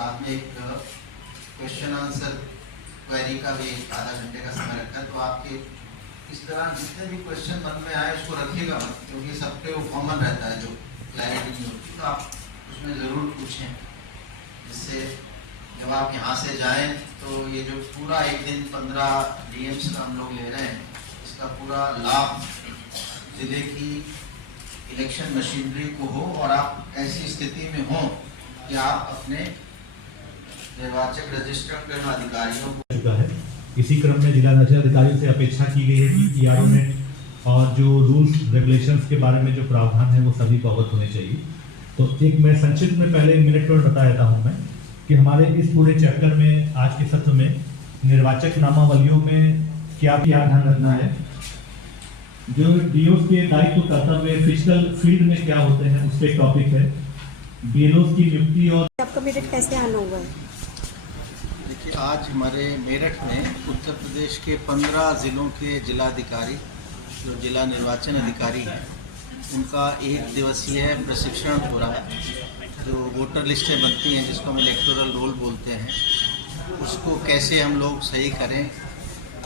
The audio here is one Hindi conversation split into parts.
बाद में एक क्वेश्चन आंसर क्वेरी का भी आधा घंटे का समय रखा है। तो आपके इस तरह जितने भी क्वेश्चन मन में आए उसको रखिएगा मत, क्योंकि सबके वो कॉमन रहता है, जो क्लैरिटी नहीं होती, तो आप उसमें ज़रूर पूछें, जिससे जब आप यहाँ से जाएं तो ये जो पूरा एक दिन 15 DMs का हम लोग ले रहे हैं, इसका पूरा लाभ जिले की इलेक्शन मशीनरी को हो और आप ऐसी स्थिति में हो कि आप अपने निर्वाचक रजिस्टर अधिकारियों को चुका है। इसी क्रम में जिला निर्वाचन अधिकारियों से अपेक्षा की गई है कि ERO नेट और जो रूल्स रेगुलेशंस के बारे में जो प्रावधान है वो सभी को अवगत होने चाहिए। तो एक मैं संक्षिप्त में पहले मिनट में बता देता हूँ मैं कि हमारे इस पूरे चैप्टर में आज के सत्र में निर्वाचक नामावलियों में क्या ध्यान रखना है, जो DOs के दायित्व कर्तव्य फिजिकल फील्ड में क्या होते हैं उस पर टॉपिक है, BLOs की नियुक्ति और आपका मेरिट कैसे आना हुआ है? देखिए, आज हमारे मेरठ में उत्तर प्रदेश के 15 ज़िलों के जिलाधिकारी जो जिला निर्वाचन अधिकारी हैं, उनका एक दिवसीय प्रशिक्षण हो रहा है। जो वोटर लिस्टें बनती हैं, जिसको हम इलेक्टोरल रोल बोलते हैं, उसको कैसे हम लोग सही करें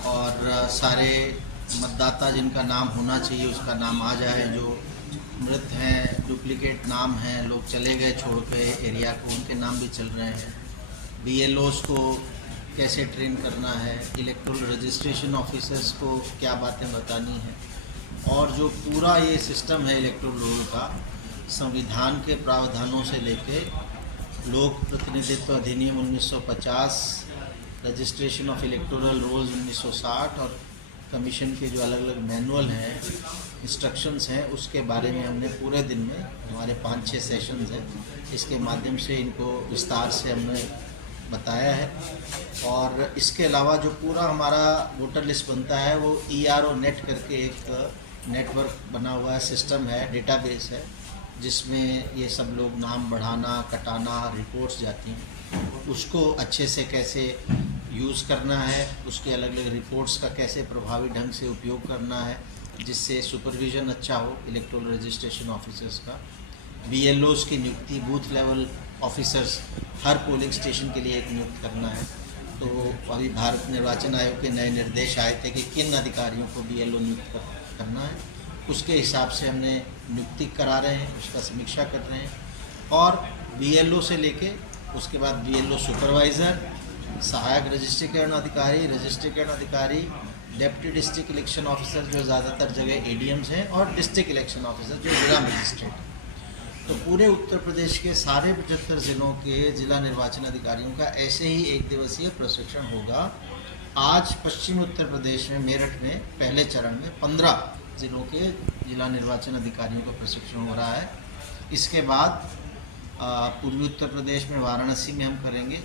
और सारे मतदाता जिनका नाम होना चाहिए उसका नाम आ जाए, जो मृत हैं, डुप्लीकेट नाम हैं, लोग चले गए छोड़ के एरिया को, उनके नाम भी चल रहे हैं, BLOs को कैसे ट्रेन करना है, इलेक्टोरल रजिस्ट्रेशन ऑफिसर्स को क्या बातें बतानी हैं, और जो पूरा ये सिस्टम है इलेक्टोरल रोल का, संविधान के प्रावधानों से लेके लोक प्रतिनिधित्व अधिनियम 1950, रजिस्ट्रेशन ऑफ इलेक्टोरल रोल्स 1960 और कमीशन के जो अलग अलग मैनुअल हैं, इंस्ट्रक्शंस हैं, उसके बारे में हमने पूरे दिन में हमारे 5-6 सेशंस हैं, इसके माध्यम से इनको विस्तार से हमने बताया है। और इसके अलावा जो पूरा हमारा वोटर लिस्ट बनता है वो ERO नेट करके एक नेटवर्क बना हुआ है, सिस्टम है, डेटाबेस है, जिसमें ये सब लोग नाम बढ़ाना, कटाना, रिपोर्ट्स जाती हैं, उसको अच्छे से कैसे यूज़ करना है, उसके अलग अलग रिपोर्ट्स का कैसे प्रभावी ढंग से उपयोग करना है, जिससे सुपरविज़न अच्छा हो इलेक्टोरल रजिस्ट्रेशन ऑफिसर्स का, BLOs की नियुक्ति, बूथ लेवल ऑफिसर्स हर पोलिंग स्टेशन के लिए एक नियुक्त करना है। तो अभी भारत निर्वाचन आयोग के नए निर्देश आए थे कि किन अधिकारियों को BLO नियुक्त करना है, उसके हिसाब से हमने नियुक्ति करा रहे हैं, उसका समीक्षा कर रहे हैं। और BLO से लेके उसके बाद BLO सुपरवाइज़र, सहायक रजिस्ट्रीकरण अधिकारी, रजिस्ट्रीकरण अधिकारी, डेप्टी डिस्ट्रिक्ट इलेक्शन ऑफिसर जो ज़्यादातर जगह ADMs हैं, और डिस्ट्रिक्ट इलेक्शन ऑफिसर जो जिला मजिस्ट्रेट हैं। तो पूरे उत्तर प्रदेश के सारे 75 ज़िलों के जिला निर्वाचन अधिकारियों का ऐसे ही एक दिवसीय प्रशिक्षण होगा। आज पश्चिम उत्तर प्रदेश में मेरठ में पहले चरण में 15 ज़िलों के जिला निर्वाचन अधिकारियों का प्रशिक्षण हो रहा है। इसके बाद पूर्वी उत्तर प्रदेश में वाराणसी में हम करेंगे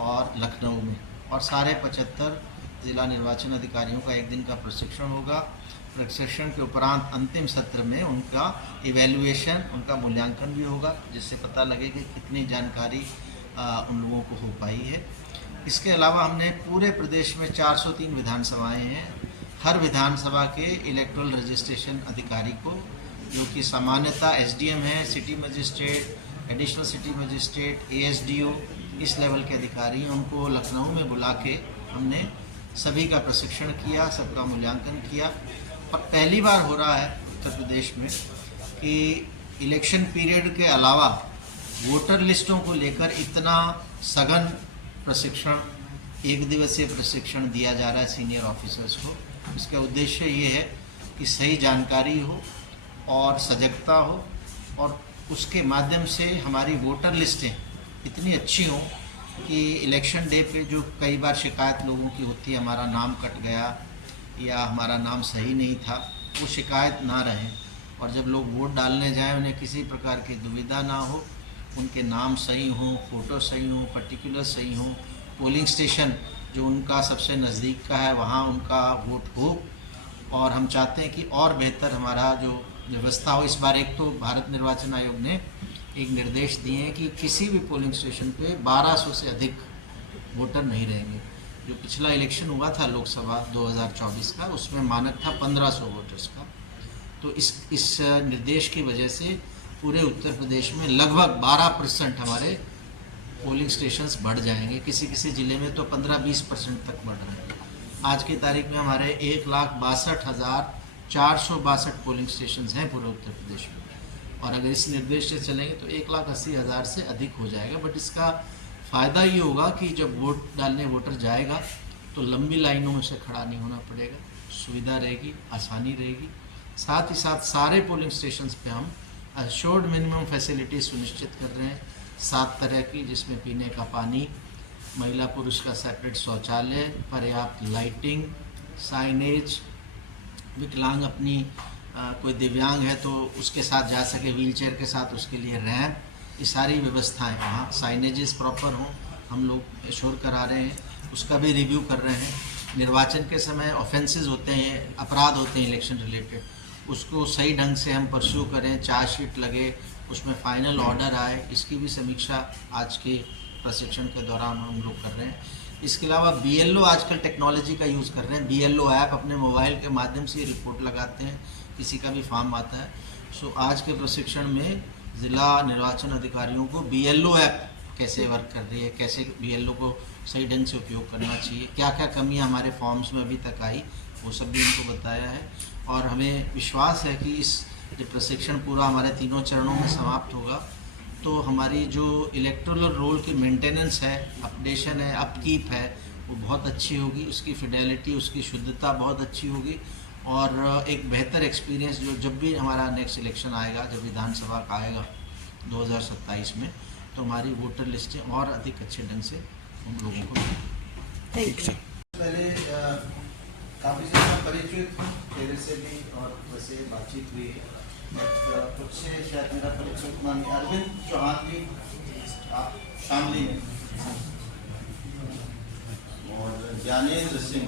और लखनऊ में, और सारे 75 जिला निर्वाचन अधिकारियों का एक दिन का प्रशिक्षण होगा। प्रशिक्षण के उपरांत अंतिम सत्र में उनका इवैल्यूएशन, उनका मूल्यांकन भी होगा, जिससे पता लगे कि कितनी जानकारी उन लोगों को हो पाई है। इसके अलावा हमने पूरे प्रदेश में 403 विधानसभाएँ हैं, हर विधानसभा के इलेक्टोरल रजिस्ट्रेशन अधिकारी को, जो कि सामान्यतः SDM है, city magistrate, additional city magistrate, ASDO, इस लेवल के अधिकारी हैं, उनको लखनऊ में बुला के हमने सभी का प्रशिक्षण किया, सबका मूल्यांकन किया। और पहली बार हो रहा है उत्तर प्रदेश में कि इलेक्शन पीरियड के अलावा वोटर लिस्टों को लेकर इतना सघन प्रशिक्षण, एक दिवसीय प्रशिक्षण दिया जा रहा है सीनियर ऑफिसर्स को। इसका उद्देश्य ये है कि सही जानकारी हो और सजगता हो, और उसके माध्यम से हमारी वोटर लिस्टें इतनी अच्छी हों कि इलेक्शन डे पे जो कई बार शिकायत लोगों की होती है, हमारा नाम कट गया या हमारा नाम सही नहीं था, वो शिकायत ना रहे, और जब लोग वोट डालने जाएं उन्हें किसी प्रकार की दुविधा ना हो, उनके नाम सही हों, फ़ोटो सही हों, पर्टिकुलर सही हों, पोलिंग स्टेशन जो उनका सबसे नज़दीक का है वहाँ उनका वोट हो। और हम चाहते हैं कि और बेहतर हमारा जो व्यवस्था हो। इस बार एक तो भारत निर्वाचन आयोग ने एक निर्देश दिए हैं कि किसी भी पोलिंग स्टेशन पे 1200 से अधिक वोटर नहीं रहेंगे। जो पिछला इलेक्शन हुआ था लोकसभा 2024 का, उसमें मानक था 1500 वोटर्स का। तो इस निर्देश की वजह से पूरे उत्तर प्रदेश में लगभग 12% हमारे पोलिंग स्टेशंस बढ़ जाएंगे। किसी किसी ज़िले में तो 15-20% तक बढ़ रहे हैं। आज की तारीख में हमारे 1,62,462 पोलिंग स्टेशंस हैं पूरे उत्तर प्रदेश में, और अगर इस निर्देश से चलेंगे तो 1,80,000 से अधिक हो जाएगा। बट इसका फ़ायदा ये होगा कि जब वोट डालने वोटर जाएगा तो लंबी लाइनों में से खड़ा नहीं होना पड़ेगा, सुविधा रहेगी, आसानी रहेगी। साथ ही साथ सारे पोलिंग स्टेशंस पे हम अश्योर्ड मिनिमम फैसिलिटी सुनिश्चित कर रहे हैं 7 तरह की, जिसमें पीने का पानी, महिला पुरुष का सेपरेट शौचालय, पर्याप्त लाइटिंग, साइनेज, विकलांग अपनी कोई दिव्यांग है तो उसके साथ जा सके व्हीलचेयर के साथ, उसके लिए रैंप, ये सारी व्यवस्थाएं वहाँ साइनेजेस प्रॉपर हों हम लोग एश्योर करा रहे हैं, उसका भी रिव्यू कर रहे हैं। निर्वाचन के समय ऑफेंसेस होते हैं, अपराध होते हैं इलेक्शन रिलेटेड, उसको सही ढंग से हम परस्यू करें, चार्जशीट लगे, उसमें फाइनल ऑर्डर आए, इसकी भी समीक्षा आज के प्रशिक्षण के दौरान हम लोग कर रहे हैं। इसके अलावा BLO आजकल टेक्नोलॉजी का यूज़ कर रहे हैं। BLO ऐप अपने मोबाइल के माध्यम से रिपोर्ट लगाते हैं, किसी का भी फॉर्म आता है। सो आज के प्रशिक्षण में ज़िला निर्वाचन अधिकारियों को BLO ऐप कैसे वर्क कर रही है, कैसे BLO को सही ढंग से उपयोग करना चाहिए, क्या क्या कमियां हमारे फॉर्म्स में अभी तक आई, वो सब भी उनको बताया है। और हमें विश्वास है कि इस जो प्रशिक्षण पूरा हमारे 3 चरणों में समाप्त होगा तो हमारी जो इलेक्टोरल रोल की मेंटेनेंस है, अपडेशन है, अपकीप है, वो बहुत अच्छी होगी, उसकी फिडेलिटी, उसकी शुद्धता बहुत अच्छी होगी, और एक बेहतर एक्सपीरियंस जो जब भी हमारा नेक्स्ट इलेक्शन आएगा, जब विधानसभा का आएगा 2027 में, तो हमारी वोटर लिस्टें और अधिक अच्छे ढंग से हम लोगों को थैंक यू। पहले काफ़ी ज़्यादा परिचित तेरे से भी और वैसे बातचीत हुई है, कुछ से शायद मेरा परिचय उतना नहीं। अरविंद चौहान जी, आप शामली हैं, और ज्ञानेंद्र सिंह।